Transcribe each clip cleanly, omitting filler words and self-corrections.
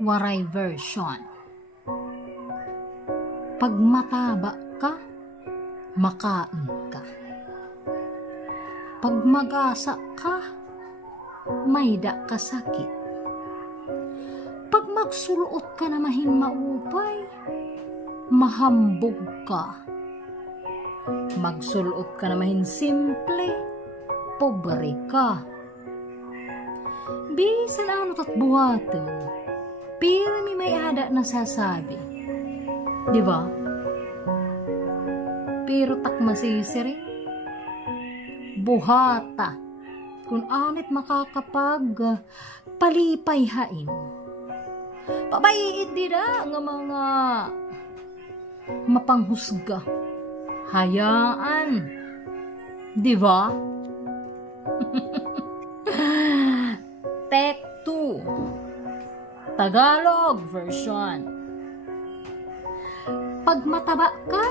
Waray version. Pag mataba ka, makain ka. Pag mag-asa ka, mayda ka sakit. Pag magsulot ka na mahin maupay, mahambog ka. Magsulot ka na mahin simple, pobre ka. Bisan ano tat buhatin, pero may ada na sasabi. Di ba? Pero tak masisiri, buhata, kung anit makakapag palipay hain. Pabaiit dida nga mga mapanghusga. Hayaan. Di ba? Take 2. Tagalog version. Pag mataba ka,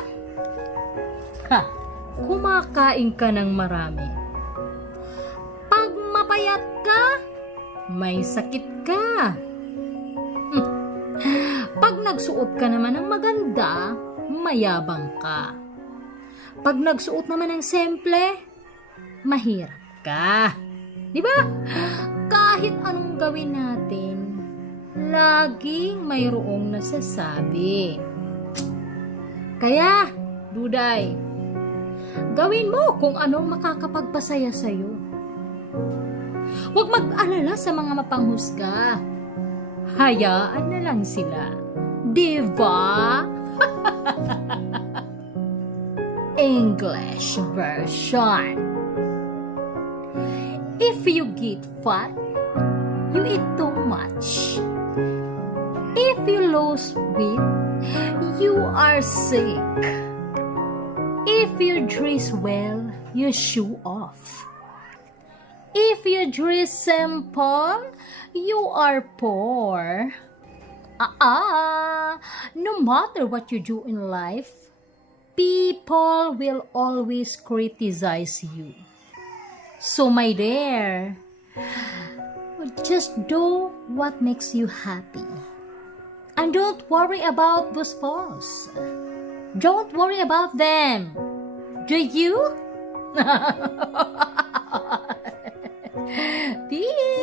kumakain ka ng marami. Pag mapayat ka, may sakit ka. Pag nagsuot ka naman ng maganda, mayabang ka. Pag nagsuot naman ng simple, mahirap ka. Di ba? Kahit anong gawin natin, laging mayroong nasasabi. Kaya, Duday, gawin mo kung anong makakapagpasaya sa'yo. Huwag mag-alala sa mga mapanghusga. Hayaan na lang sila. Diba? English version. If you get fat, you eat too much. If you lose weight, you are sick. If you dress well, you show off. If you dress simple, you are poor. No matter what you do in life, people will always criticize you. So my dear, just do what makes you happy. And don't worry about those faults. Don't worry about them. Do you? Peace.